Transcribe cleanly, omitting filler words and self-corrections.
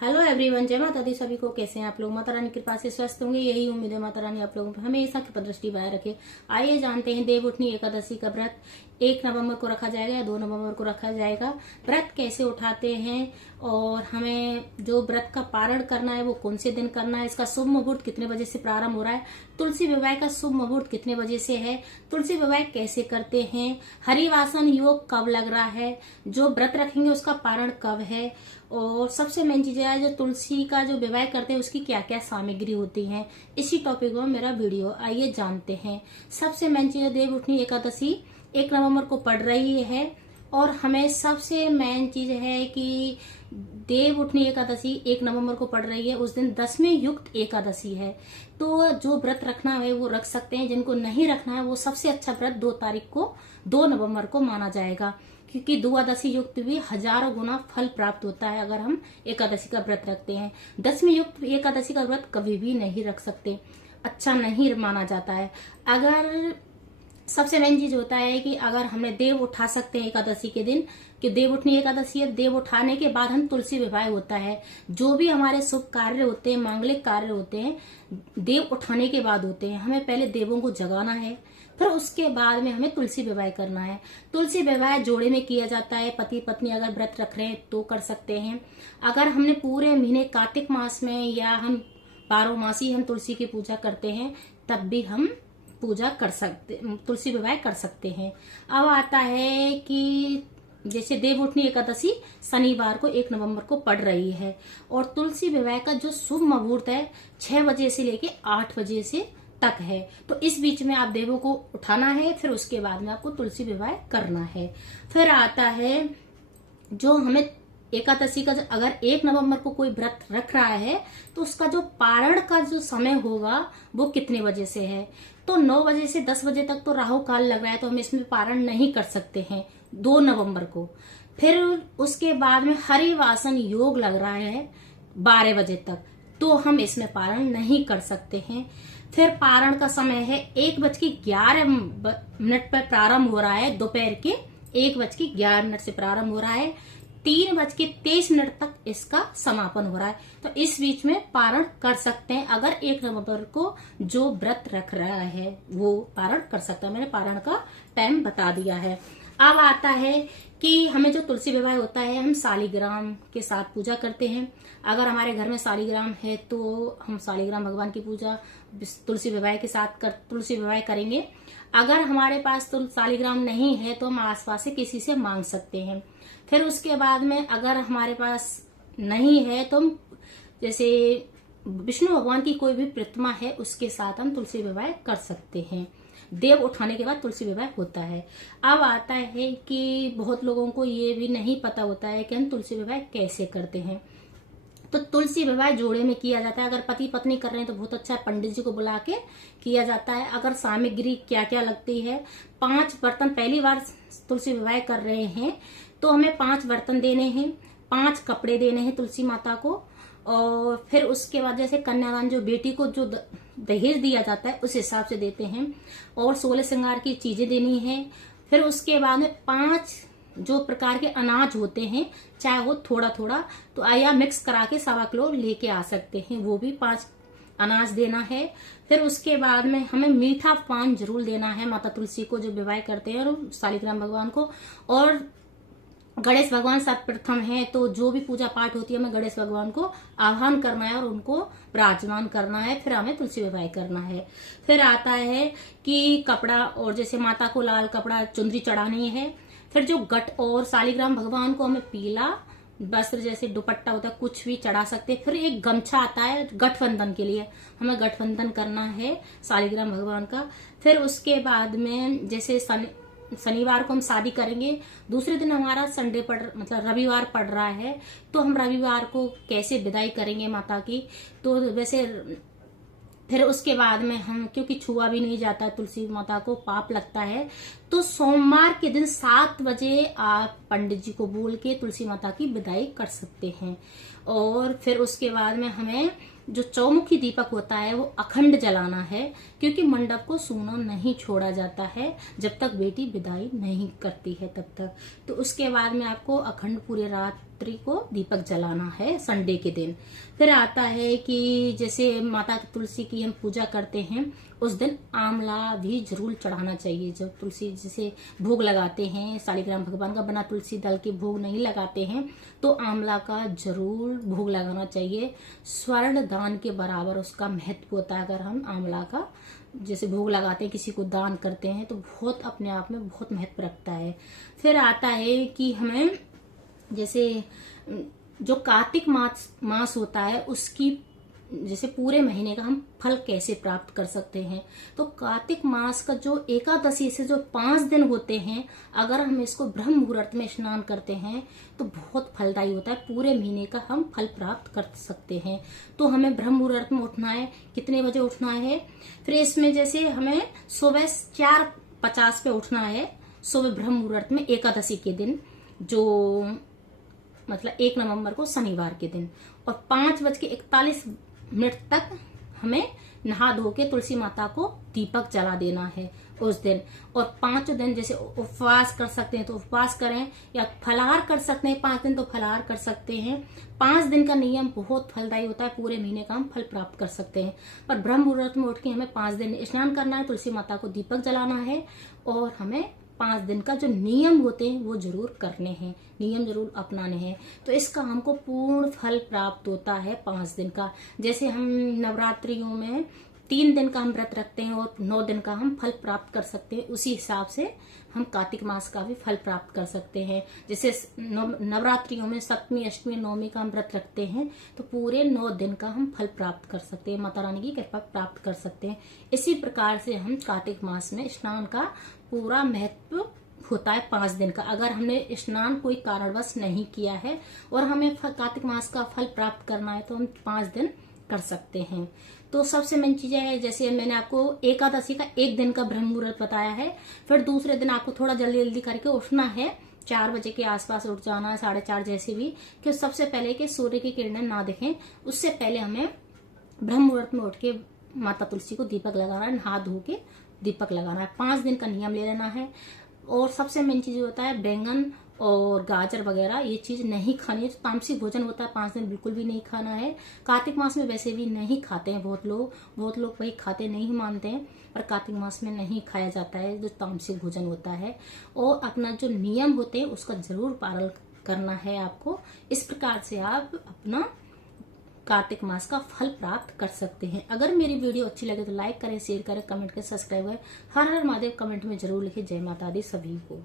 Hello everyone, जय माता दी। सभी को कैसे हैं आप लोग? माता रानी की कृपा से स्वस्थ होंगे, यही उम्मीद है। माता रानी आप लोगों पर हमेशा कृपा दृष्टि बनाए रखे। आइए जानते हैं देवउठनी एकादशी का व्रत 1 नवंबर को रखा जाएगा या 2 नवंबर को रखा जाएगा। व्रत कैसे उठाते हैं और हमें जो व्रत का पारण करना है वो कौन से दिन करना है, इसका शुभ मुहूर्त कितने बजे से प्रारंभ हो रहा है, तुलसी विवाह का शुभ मुहूर्त कितने बजे से है, तुलसी विवाह कैसे करते हैं, हरिवासन योग कब लग रहा है, जो व्रत रखेंगे उसका पारण कब है, और सबसे मेन चीज है जो तुलसी का जो विवाह करते हैं उसकी क्या क्या सामग्री होती है। इसी टॉपिक में मेरा वीडियो, आइए जानते हैं। सबसे मेन चीज है देवउठनी एकादशी 1 नवंबर को पड़ रही है और हमें सबसे मेन चीज है कि देवउठनी एकादशी 1 नवंबर को पड़ रही है। उस दिन 10वीं युक्त एकादशी है, तो जो व्रत रखना है वो रख सकते हैं। जिनको नहीं रखना है वो सबसे अच्छा व्रत 2 तारीख को 2 नवंबर को माना जाएगा, क्योंकि द्वादशी युक्त भी हजारों गुना फल प्राप्त होता है अगर हम एकादशी का व्रत रखते हैं। 10वीं युक्त एकादशी का व्रत कभी भी नहीं रख सकते, अच्छा नहीं माना जाता है। अगर सबसे मेन चीज होता है कि अगर हमें देव उठा सकते हैं एकादशी के दिन, कि देव उठनी एकादशी है, देव उठाने के बाद हम तुलसी विवाह होता है। जो भी हमारे शुभ कार्य होते हैं, मांगलिक कार्य होते हैं, देव उठाने के बाद होते हैं। हमें पहले देवों को जगाना है, फिर उसके बाद में हमें तुलसी विवाह करना है। तुलसी विवाह जोड़े में किया जाता है। पति पत्नी अगर व्रत रख रहे हैं तो कर सकते हैं। अगर हमने पूरे महीने कार्तिक मास में या हम 12 मासी हम तुलसी की पूजा करते हैं तब भी हम पूजा कर सकते, तुलसी विवाह कर सकते हैं। अब आता है कि जैसे देवउठनी एकादशी शनिवार को 1 नवंबर को पड़ रही है और तुलसी विवाह का जो शुभ मुहूर्त है 6 बजे से लेके 8 बजे से तक है। तो इस बीच में आप देवों को उठाना है, फिर उसके बाद में आपको तुलसी विवाह करना है। फिर आता है जो हमें एकादशी का, अगर 1 नवंबर को कोई व्रत रख रहा है तो उसका जो पारण का जो समय होगा वो कितने बजे से है। तो 9 बजे से 10 बजे तक तो राहु काल लग रहा है, तो हम इसमें पारण नहीं कर सकते हैं 2 नवंबर को। फिर उसके बाद में हरिवासन योग लग रहा है 12 बजे तक, तो हम इसमें पारण नहीं कर सकते हैं। फिर पारण का समय है 1:11 पर प्रारंभ हो रहा है, दोपहर के 1:11 से प्रारंभ हो रहा है, 3:23 तक इसका समापन हो रहा है। तो इस बीच में पारण कर सकते हैं। अगर 1 नवंबर को जो व्रत रख रहा है वो पारण कर सकता है। मैंने पारण का टाइम बता दिया है। अब आता है कि हमें जो तुलसी विवाह होता है हम शालिग्राम के साथ पूजा करते हैं। अगर हमारे घर में शालिग्राम है तो हम शालिग्राम भगवान की पूजा तुलसी विवाह के साथ तुलसी विवाह करेंगे। अगर हमारे पास तो शालिग्राम नहीं है तो हम आसपास से किसी से मांग सकते हैं। फिर उसके बाद में अगर हमारे पास नहीं है तो हम जैसे विष्णु भगवान की कोई भी प्रतिमा है उसके साथ हम तुलसी विवाह कर सकते हैं। देव उठाने के बाद तुलसी विवाह होता है। अब आता है कि बहुत लोगों को ये भी नहीं पता होता है कि हम तुलसी विवाह कैसे करते हैं। तो तुलसी विवाह जोड़े में किया जाता है। अगर पति पत्नी कर रहे हैं तो बहुत अच्छा है, पंडित जी को बुला के किया जाता है। अगर सामग्री क्या क्या लगती है, 5 बर्तन, पहली बार तुलसी विवाह कर रहे हैं तो हमें 5 बर्तन देने हैं, 5 कपड़े देने हैं तुलसी माता को, और फिर उसके बाद जैसे कन्यादान जो बेटी को जो दहेज दिया जाता है उस हिसाब से देते हैं, और 16 श्रृंगार की चीजें देनी है। फिर उसके बाद में 5 जो प्रकार के अनाज होते हैं, चाहे वो थोड़ा थोड़ा तो या मिक्स करा के 1.25 किलो लेके आ सकते हैं, वो भी 5 अनाज देना है। फिर उसके बाद में हमें मीठा पान जरूर देना है माता तुलसी को जो विवाह करते हैं, और शालिग्राम भगवान को, और गणेश भगवान सर्वप्रथम है। तो जो भी पूजा पाठ होती है हमें गणेश भगवान को आह्वान करना है और उनको विराजमान करना है, फिर हमें तुलसी विवाह करना है। फिर आता है कि कपड़ा, और जैसे माता को लाल कपड़ा चुंदरी चढ़ानी है। फिर जो गठ, और शालिग्राम भगवान को हमें पीला वस्त्र जैसे दुपट्टा होता है कुछ भी चढ़ा सकते हैं। फिर एक गमछा आता है गठबंधन के लिए, हमें गठबंधन करना है शालिग्राम भगवान का। फिर उसके बाद में जैसे शनिवार को हम शादी करेंगे, दूसरे दिन हमारा संडे मतलब रविवार पड़ रहा है, तो हम रविवार को कैसे विदाई करेंगे माता की। तो वैसे फिर उसके बाद में हम, क्योंकि छुआ भी नहीं जाता तुलसी माता को, पाप लगता है, तो सोमवार के दिन 7 बजे आप पंडित जी को बोल के तुलसी माता की विदाई कर सकते हैं। और फिर उसके बाद में हमें जो चौमुखी दीपक होता है वो अखंड जलाना है, क्योंकि मंडप को सूना नहीं छोड़ा जाता है जब तक बेटी विदाई नहीं करती है तब तक। तो उसके बाद में आपको अखंड पूरे रात नवरात्रि को दीपक जलाना है संडे के दिन। फिर आता है कि जैसे माता की तुलसी की हम पूजा करते हैं उस दिन आंवला भी जरूर चढ़ाना चाहिए। जब तुलसी जैसे भोग लगाते हैं, शालिग्राम भगवान का बना तुलसी दल के भोग नहीं लगाते हैं तो आंवला का जरूर भोग लगाना चाहिए। स्वर्ण दान के बराबर उसका महत्व होता है। अगर हम आंवला का जैसे भोग लगाते हैं, किसी को दान करते हैं तो बहुत अपने आप में बहुत महत्व रखता है। फिर आता है कि हमें जैसे जो कार्तिक मास होता है उसकी जैसे पूरे महीने का हम फल कैसे प्राप्त कर सकते हैं। तो कार्तिक मास का जो एकादशी से जो 5 दिन होते हैं, अगर हम इसको ब्रह्म मुहूर्त में स्नान करते हैं तो बहुत फलदायी होता है। पूरे महीने का हम फल प्राप्त कर सकते हैं। तो हमें ब्रह्म मुहूर्त में उठना है। कितने बजे उठना है? फिर इसमें जैसे हमें सुबह 4:50 पे उठना है, सुबह ब्रह्म मुहूर्त में, एकादशी के दिन, जो मतलब 1 नवंबर को शनिवार के दिन। और 5:41 तक हमें नहा धो के तुलसी माता को दीपक जला देना है उस दिन। और 5 दिन जैसे उपवास कर सकते हैं तो उपवास करें, या फलाहार कर सकते हैं 5 दिन तो फलाहार कर सकते हैं। 5 दिन का नियम बहुत फलदायी होता है, पूरे महीने का हम फल प्राप्त कर सकते हैं। पर ब्रह्म मुहूर्त में उठ के हमें 5 दिन स्नान करना है, तुलसी माता को दीपक जलाना है और हमें 5 दिन का जो नियम होते हैं वो जरूर करने हैं, नियम जरूर अपनाने हैं। तो इसका हमको पूर्ण फल प्राप्त होता है 5 दिन का। जैसे हम नवरात्रियों में 3 दिन का हम व्रत रखते हैं और 9 दिन का हम फल प्राप्त कर सकते हैं, उसी हिसाब से हम कार्तिक मास का भी फल प्राप्त कर सकते हैं। जैसे नवरात्रियों में सप्तमी, अष्टमी, नवमी का हम व्रत रखते हैं तो पूरे 9 दिन का हम फल प्राप्त कर सकते हैं, माता रानी की कृपा प्राप्त कर सकते हैं। इसी प्रकार से हम कार्तिक मास में स्नान का पूरा महत्व होता है 5 दिन का। अगर हमने स्नान कोई कारणवश नहीं किया है और हमें कार्तिक मास का फल प्राप्त करना है तो हम 5 दिन कर सकते हैं। तो सबसे मेन चीजें है, जैसे मैंने आपको एकादशी का 1 दिन का ब्रह्म मुहूर्त बताया है। फिर दूसरे दिन आपको थोड़ा जल्दी जल्दी करके उठना है, 4 बजे के आसपास उठ जाना है, 4:30 जैसे भी, कि सबसे पहले कि सूर्य की किरणें ना दिखें उससे पहले हमें ब्रह्म मुहूर्त में उठ के माता तुलसी को दीपक लगाना है, नहा धो के दीपक लगाना है। 5 दिन का नियम ले लेना है। और सबसे मेन चीज होता है बैंगन और गाजर वगैरह ये चीज नहीं खानी है। तो तामसिक भोजन होता है, 5 दिन बिल्कुल भी नहीं खाना है। कार्तिक मास में वैसे भी नहीं खाते हैं बहुत लोग वही खाते नहीं मानते हैं, पर कार्तिक मास में नहीं खाया जाता है जो तामसिक भोजन होता है। और अपना जो नियम होते हैं उसका जरूर पालन करना है आपको। इस प्रकार से आप अपना कार्तिक मास का फल प्राप्त कर सकते हैं। अगर मेरी वीडियो अच्छी लगे तो लाइक करें, शेयर करें, कमेंट करें, सब्सक्राइब करें। हर हर महादेव कमेंट में जरूर लिखें। जय माता दी सभी को।